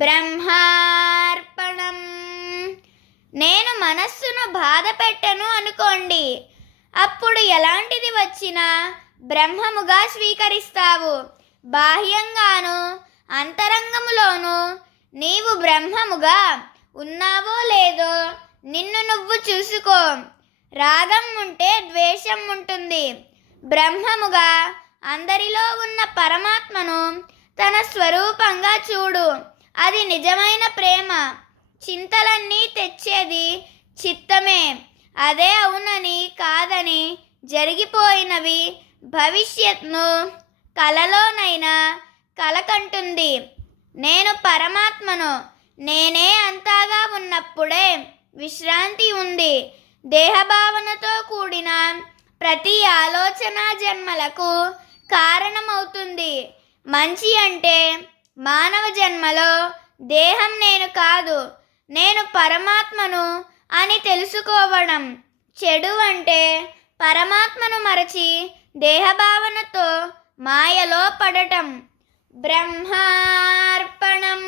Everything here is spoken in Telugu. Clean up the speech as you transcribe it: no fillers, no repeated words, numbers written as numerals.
బ్రహ్మార్పణం. నేను మనస్సును బాధ పెట్టను అనుకోండి, అప్పుడు ఎలాంటిది వచ్చినా బ్రహ్మముగా స్వీకరిస్తావు. బాహ్యంగాను అంతరంగములోను నీవు బ్రహ్మముగా ఉన్నావో లేదో నిన్ను నువ్వు చూసుకో. రాగం ఉంటే ద్వేషం ఉంటుంది. బ్రహ్మముగా అందరిలో ఉన్న పరమాత్మను తన స్వరూపంగా చూడు. అది నిజమైన ప్రేమ. చింతలన్నీ తెచ్చేది చిత్తమే. అదే అవునని కాదని జరిగిపోయినవి భవిష్యత్ను కలలోనైనా కలకంటుంది. నేను పరమాత్మను. నేనే అంతాగా ఉన్నప్పుడే విశ్రాంతి ఉంది. దేహభావనతో కూడిన ప్రతి ఆలోచన జన్మలకు కారణమవుతుంది. మంచి అంటే మానవ జన్మలో దేహం నేను కాదు, నేను పరమాత్మను అని తెలుసుకోవడం. చెడు అంటే పరమాత్మను మరచి దేహభావనతో మాయలో పడటం. బ్రహ్మార్పణం.